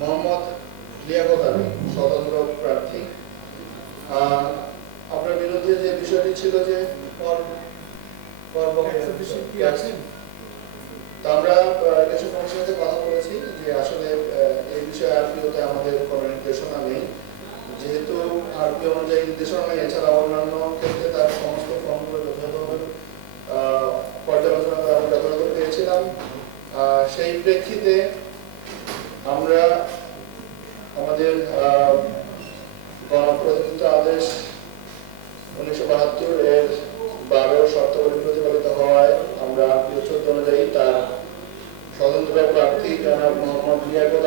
মোহাম্মদ লিয়াকত আলী স্বতন্ত্র প্রার্থী। আপনার বিরুদ্ধে যে বিষয়টি ছিল যে আমরা কিছু মানুষের সাথে কথা বলেছি যে আসলে এই বিষয়ে আরপিওতে আমাদের কোনো নির্দেশনা নেই, যেহেতু আরপিও অনুযায়ী নির্দেশনা নেই, এছাড়া অন্যান্য ক্ষেত্রে তার সমস্ত ফর্মগুলো যথাযথভাবে পর্যালোচনা করে আমরা যথাযথ পেয়েছিলাম। সেই প্রেক্ষিতে আমরা আমাদের গণপ্রতিনিধিত্ব আদেশ 1972 এর 12 শর্তাবলী প্রতিপালিত হওয়ায় আমরা 14 অনুযায়ী তার স্বতন্ত্র প্রার্থী জনাব মোহাম্মদ লিয়াকত